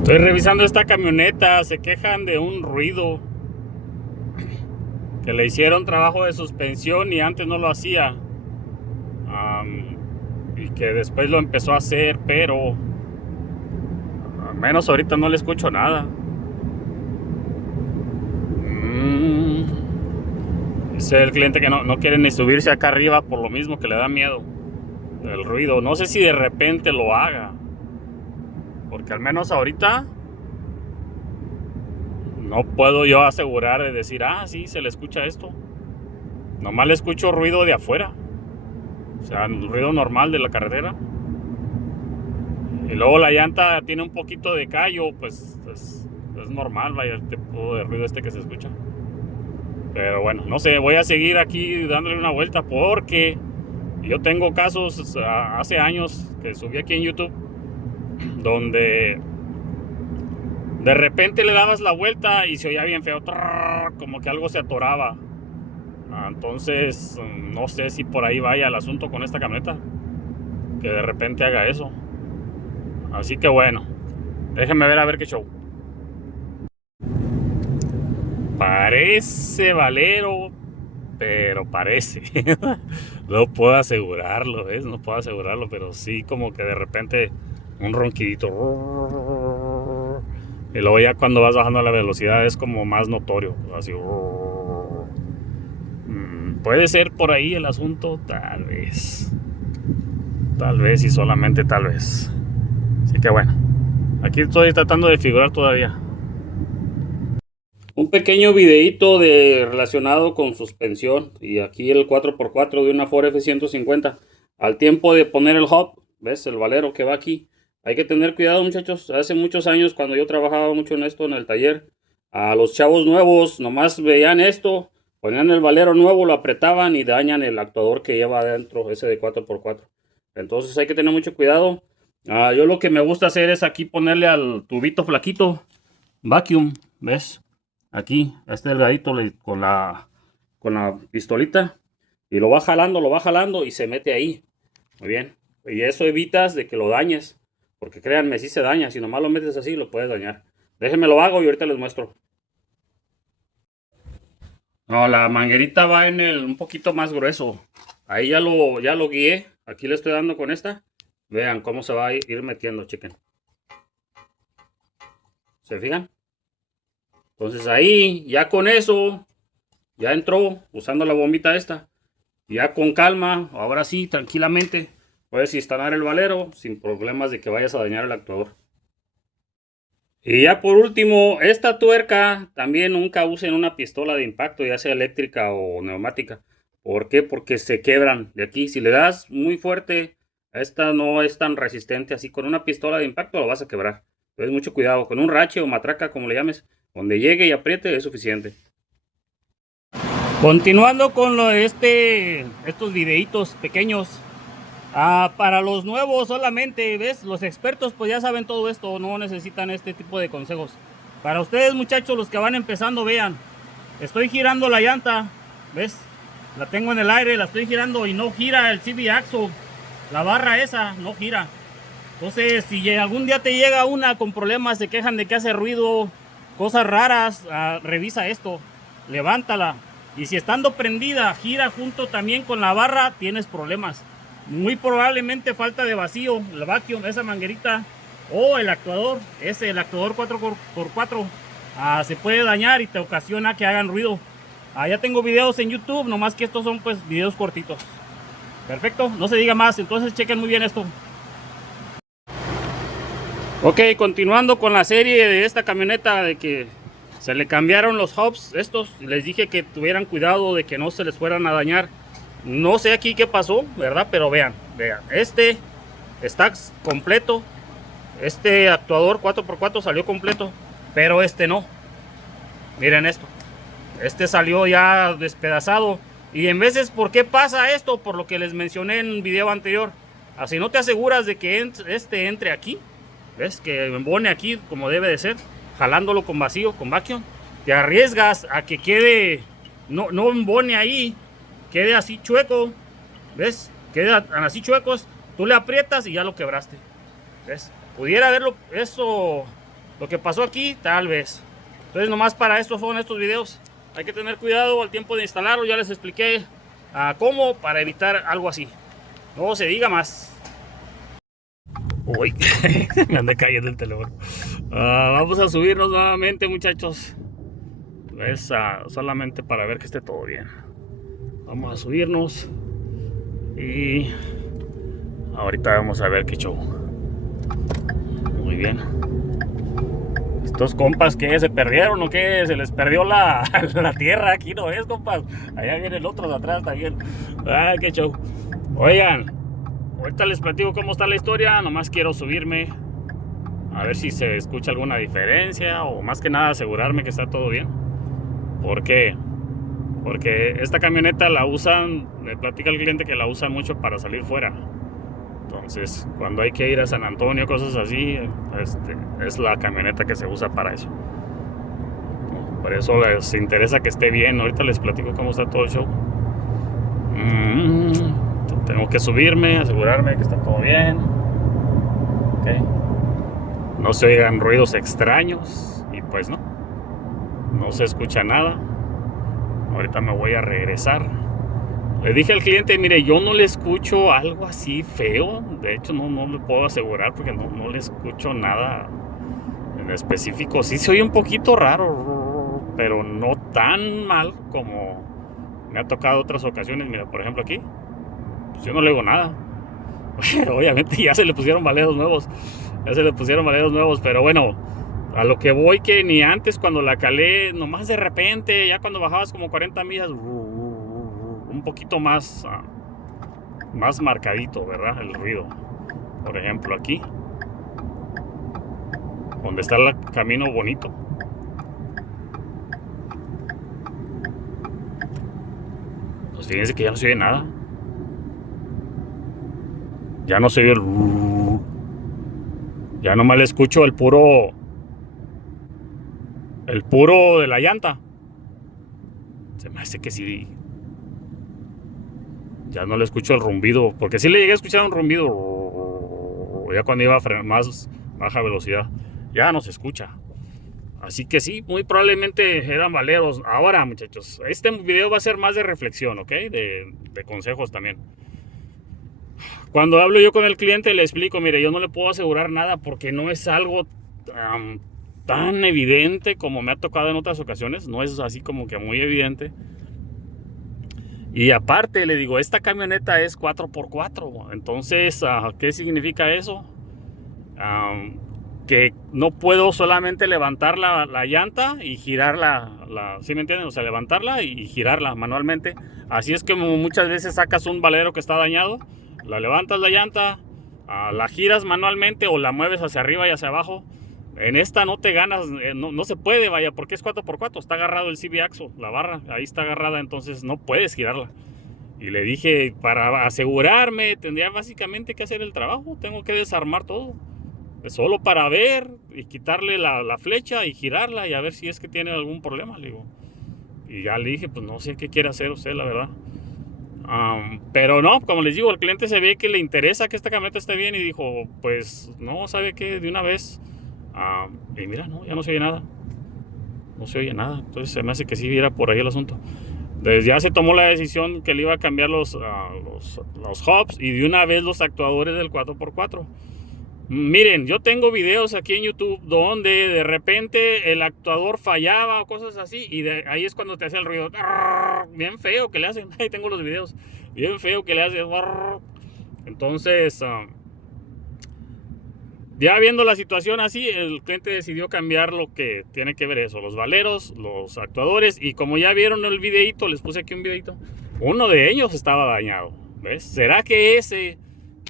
Estoy revisando esta camioneta, se quejan de un ruido, que le hicieron trabajo de suspensión y antes no lo hacía, y que después lo empezó a hacer, pero al menos ahorita no le escucho nada. Dice el cliente que no quiere ni subirse acá arriba por lo mismo, que le da miedo el ruido. No sé si de repente lo haga, porque al menos ahorita no puedo yo asegurar de decir, sí, se le escucha esto. Nomás le escucho ruido de afuera, o sea, el ruido normal de la carretera. Y luego la llanta tiene un poquito de callo, pues es normal, vaya, el tipo de ruido que se escucha. Pero bueno, no sé, voy a seguir aquí dándole una vuelta porque yo tengo casos hace años que subí aquí en YouTube donde de repente le dabas la vuelta y se oía bien feo, como que algo se atoraba. Entonces, no sé si por ahí vaya el asunto con esta camioneta, que de repente haga eso. Así que bueno, déjenme ver a ver qué show. Parece Valero, pero parece. No puedo asegurarlo, ¿ves? No puedo asegurarlo, pero sí como que de repente un ronquidito. Y luego ya cuando vas bajando la velocidad es como más notorio, así. Puede ser por ahí el asunto, tal vez. Tal vez y solamente tal vez. Así que bueno, aquí estoy tratando de figurar todavía. Un pequeño videíto relacionado con suspensión. Y aquí el 4x4 de una Ford F-150. Al tiempo de poner el hub, ¿ves? El valero que va aquí. Hay que tener cuidado, muchachos. Hace muchos años, cuando yo trabajaba mucho en esto en el taller, a los chavos nuevos nomás veían esto, ponían el valero nuevo, lo apretaban y dañan el actuador que lleva adentro, ese de 4x4. Entonces hay que tener mucho cuidado. Yo lo que me gusta hacer es aquí ponerle al tubito flaquito vacuum, ¿ves? Aquí, a este delgadito con la pistolita, y lo va jalando y se mete ahí. Muy bien. Y eso evitas de que lo dañes, porque créanme, si se daña, si nomás lo metes así lo puedes dañar. Déjenme lo hago y ahorita les muestro. No, la manguerita va en un poquito más grueso. Ahí ya lo guié. Aquí le estoy dando con esta. Vean cómo se va a ir metiendo, chequen. ¿Se fijan? Entonces ahí, ya con eso, ya entró usando la bombita esta. Ya con calma, ahora sí, tranquilamente, puedes instalar el valero sin problemas de que vayas a dañar el actuador. Y ya por último, esta tuerca también nunca usen una pistola de impacto, ya sea eléctrica o neumática. ¿Por qué? Porque se quebran de aquí. Si le das muy fuerte, esta no es tan resistente así. Con una pistola de impacto lo vas a quebrar. Entonces mucho cuidado. Con un rache o matraca, como le llames, donde llegue y apriete es suficiente. Continuando con estos videitos pequeños, para los nuevos solamente, ¿ves? Los expertos pues ya saben todo esto, no necesitan este tipo de consejos. Para ustedes, muchachos, los que van empezando, vean, estoy girando la llanta, ¿ves? La tengo en el aire, la estoy girando y no gira el CV axle, la barra esa no gira. Entonces, si algún día te llega una con problemas, se quejan de que hace ruido, cosas raras, revisa esto, levántala. Y si estando prendida gira junto también con la barra, tienes problemas. Muy probablemente falta de vacío, el vacuum, esa manguerita o el actuador, el actuador 4x4 se puede dañar y te ocasiona que hagan ruido. Ya tengo videos en YouTube, nomás que estos son pues videos cortitos. Perfecto, no se diga más, entonces chequen muy bien esto. Ok, continuando con la serie de esta camioneta de que se le cambiaron los hubs estos. Les dije que tuvieran cuidado de que no se les fueran a dañar. No sé aquí qué pasó, ¿verdad? Pero vean, este está completo. Este actuador 4x4 salió completo, pero este no. Miren esto. Este salió ya despedazado. Y en veces, ¿por qué pasa esto? Por lo que les mencioné en un video anterior. Así no te aseguras de que este entre aquí. ¿Ves? Que embone aquí como debe de ser. Jalándolo con vacío, con vacuum. Te arriesgas a que quede, no embone ahí. Quede así chueco. ¿Ves? Quedan así chuecos. Tú le aprietas y ya lo quebraste. ¿Ves? Pudiera haberlo eso Lo que pasó aquí, tal vez. Entonces nomás para esto fueron estos videos. Hay que tener cuidado al tiempo de instalarlo. Ya les expliqué cómo para evitar algo así. No se diga más. Uy, me anda cayendo el teléfono. Vamos a subirnos nuevamente, muchachos. Es solamente para ver que esté todo bien. Vamos a subirnos. Y ahorita vamos a ver qué show. Muy bien. Estos compas que se perdieron o que se les perdió la tierra. Aquí no es, compas. Allá viene el otro de atrás también. Qué show. Oigan, ahorita les platico cómo está la historia. Nomás quiero subirme a ver si se escucha alguna diferencia, o más que nada asegurarme que está todo bien. ¿Por qué? Porque esta camioneta la usan, me platica el cliente que la usan mucho para salir fuera. Entonces, cuando hay que ir a San Antonio, cosas así, es la camioneta que se usa para eso. Por eso les interesa que esté bien. Ahorita les platico cómo está todo el show. Tengo que subirme, asegurarme que está todo bien. Okay. No se oigan ruidos extraños. Y pues no se escucha nada. Ahorita me voy a regresar. Le dije al cliente, mire, yo no le escucho algo así feo. De hecho, no le puedo asegurar porque no le escucho nada en específico. Sí se oye un poquito raro, pero no tan mal como me ha tocado otras ocasiones. Mira, por ejemplo aquí, pues yo no le oigo nada. Obviamente ya se le pusieron baleros nuevos. Pero bueno, a lo que voy, que ni antes cuando la calé, nomás de repente, ya cuando bajabas como 40 millas, un poquito más marcadito, ¿verdad? El ruido. Por ejemplo aquí, donde está el camino bonito. Pues fíjense que ya no se oye nada. Ya no se oye el... Ya nomás le escucho el puro de la llanta. Se me hace que sí. Ya no le escucho el rumbido, porque sí le llegué a escuchar un rumbido ya cuando iba a más baja velocidad. Ya no se escucha. Así que sí, muy probablemente eran baleros. Ahora, muchachos, este video va a ser más de reflexión, ¿ok? De consejos también. Cuando hablo yo con el cliente le explico, mire, yo no le puedo asegurar nada porque no es algo tan evidente como me ha tocado en otras ocasiones. No es así como que muy evidente. Y aparte le digo, esta camioneta es 4x4. Entonces, ¿qué significa eso? Que no puedo solamente levantar la llanta y girarla, ¿sí me entienden? O sea, levantarla y girarla manualmente. Así es que muchas veces sacas un valero que está dañado, la levantas la llanta, la giras manualmente o la mueves hacia arriba y hacia abajo. En esta no te ganas, no se puede, vaya, porque es 4x4, está agarrado el CV Axle, la barra, ahí está agarrada, entonces no puedes girarla. Y le dije, para asegurarme, tendría básicamente que hacer el trabajo, tengo que desarmar todo. Solo para ver y quitarle la flecha y girarla y a ver si es que tiene algún problema, le digo. Y ya le dije, pues no sé qué quiere hacer usted, la verdad. Pero no, como les digo, el cliente se ve que le interesa que esta camioneta esté bien y dijo, pues no, ¿sabe qué? De una vez. Y mira, no, ya no se oye nada. No se oye nada. Entonces se me hace que sí viera por ahí el asunto. Desde ya se tomó la decisión que le iba a cambiar los hubs y de una vez los actuadores del 4x4. Miren, yo tengo videos aquí en YouTube donde de repente el actuador fallaba o cosas así y ahí es cuando te hace el ruido bien feo que le hacen. Ahí tengo los videos, bien feo que le hace. Entonces, ya viendo la situación así, el cliente decidió cambiar lo que tiene que ver eso, los valeros, los actuadores, y como ya vieron el videito, les puse aquí un videito, uno de ellos estaba dañado, ¿ves? ¿Será que ese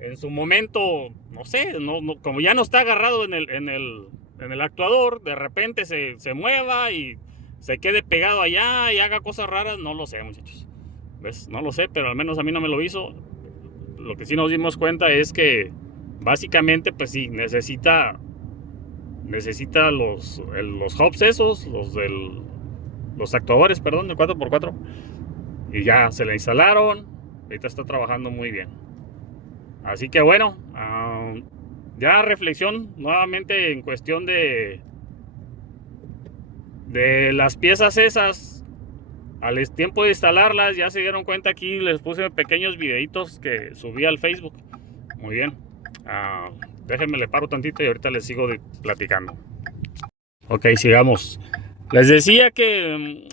en su momento, no sé, como ya no está agarrado en el actuador, de repente se mueva y se quede pegado allá y haga cosas raras? No lo sé, muchachos, ¿ves? No lo sé, pero al menos a mí no me lo hizo. Lo que sí nos dimos cuenta es que básicamente, pues sí, necesita los hubs esos, los actuadores, perdón, del 4x4. Y ya se le instalaron. Ahorita está trabajando muy bien. Así que bueno, ya reflexión nuevamente en cuestión de de las piezas esas, al tiempo de instalarlas, ya se dieron cuenta, aquí les puse pequeños videitos que subí al Facebook. Muy bien. Déjenme le paro tantito y ahorita les sigo platicando. Ok, sigamos. Les decía que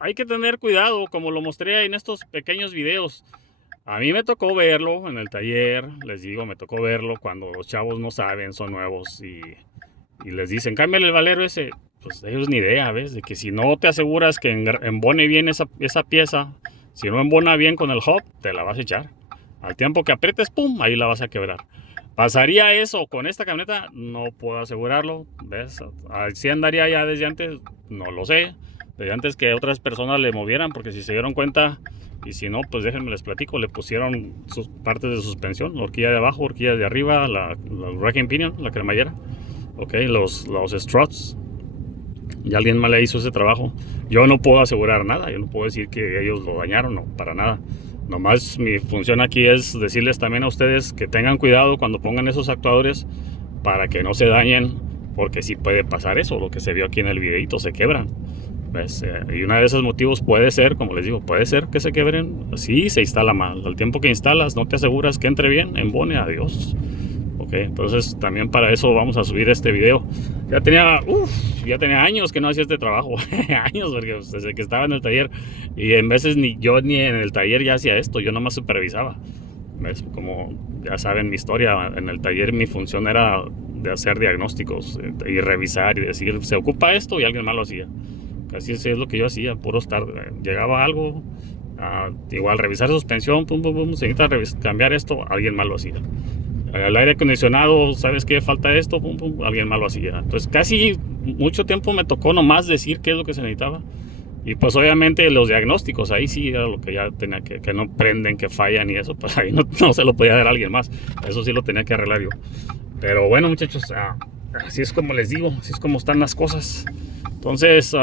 hay que tener cuidado, como lo mostré en estos pequeños videos. A mí me tocó verlo en el taller, les digo, me tocó verlo cuando los chavos no saben, son nuevos y les dicen, cámbiale el valero ese. Pues ellos ni idea, ¿ves? De que si no te aseguras que embone bien esa pieza, si no embona bien con el hub, te la vas a echar. Al tiempo que aprietes, pum, ahí la vas a quebrar. ¿Pasaría eso con esta camioneta? No puedo asegurarlo, ¿ves? Si andaría ya desde antes, no lo sé. Desde antes que otras personas le movieran, porque si se dieron cuenta, y si no, pues déjenme les platico, le pusieron sus partes de suspensión, la horquilla de abajo, horquilla de arriba, la racking pinion, la cremallera, ok, los struts. Y alguien más le hizo ese trabajo. Yo no puedo asegurar nada, yo no puedo decir que ellos lo dañaron, no, para nada. Nomás mi función aquí es decirles también a ustedes que tengan cuidado cuando pongan esos actuadores para que no se dañen, porque sí puede pasar eso, lo que se vio aquí en el videito, se quebran. ¿Ves? Y uno de esos motivos puede ser, como les digo, puede ser que se quebren, sí, se instala mal. Al tiempo que instalas, no te aseguras que entre bien, embone, adiós. Ok, entonces también para eso vamos a subir este video. Ya tenía años que no hacía este trabajo, años, porque desde que estaba en el taller, y en veces ni en el taller ya hacía esto, yo nomás supervisaba. ¿Ves? Como ya saben mi historia, en el taller mi función era de hacer diagnósticos y revisar y decir, se ocupa esto, y alguien más lo hacía. Así es lo que yo hacía, puro estar, llegaba algo, igual revisar suspensión, pum, pum, pum, se necesita cambiar esto, alguien más lo hacía. El aire acondicionado, ¿sabes qué? Falta esto, pum, pum, alguien más lo hacía. Entonces casi mucho tiempo me tocó nomás decir qué es lo que se necesitaba. Y pues obviamente los diagnósticos, ahí sí era lo que ya tenía que no prenden, que fallan y eso, pues ahí no se lo podía dar a alguien más. Eso sí lo tenía que arreglar yo. Pero bueno, muchachos, así es como les digo, así es como están las cosas. Entonces,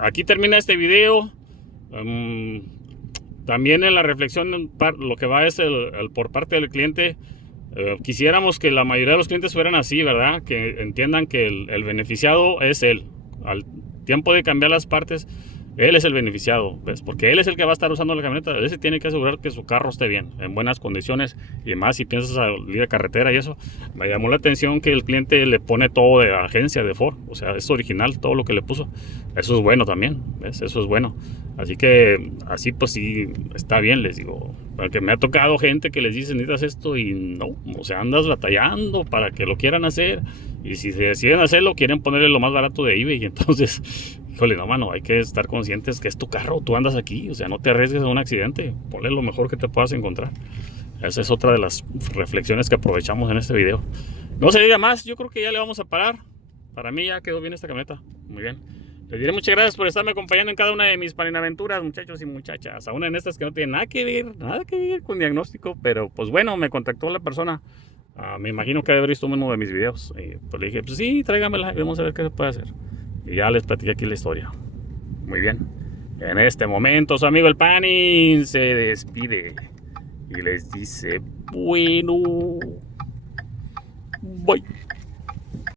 aquí termina este video. También en la reflexión, lo que va es por parte del cliente. Quisiéramos que la mayoría de los clientes fueran así, ¿verdad? Que entiendan que el beneficiado es él. Al tiempo de cambiar las partes, él es el beneficiado, ¿ves? Porque él es el que va a estar usando la camioneta. Él se tiene que asegurar que su carro esté bien, en buenas condiciones. Y más si piensas salir a carretera y eso. Me llamó la atención que el cliente le pone todo de agencia de Ford. O sea, es original todo lo que le puso. Eso es bueno también, ¿ves? Eso es bueno. Así que así pues sí está bien, les digo. Porque me ha tocado gente que les dice, necesitas esto, y no, o sea, andas batallando para que lo quieran hacer. Y si se deciden hacerlo, quieren ponerle lo más barato de eBay. Y entonces, híjole, no, mano, hay que estar conscientes que es tu carro, tú andas aquí. O sea, no te arriesgues a un accidente, ponle lo mejor que te puedas encontrar. Esa es otra de las reflexiones que aprovechamos en este video. No se diga más, yo creo que ya le vamos a parar. Para mí ya quedó bien esta camioneta, muy bien. Les diré muchas gracias por estarme acompañando en cada una de mis paninaventuras, muchachos y muchachas. Aún en estas que no tienen nada que ver con diagnóstico, pero pues bueno, me contactó la persona. Me imagino que debe haber visto uno de mis videos. Y pues le dije, pues sí, tráigamela y vamos a ver qué se puede hacer. Y ya les platiqué aquí la historia. Muy bien. En este momento su amigo el Panin se despide y les dice, bueno, bye.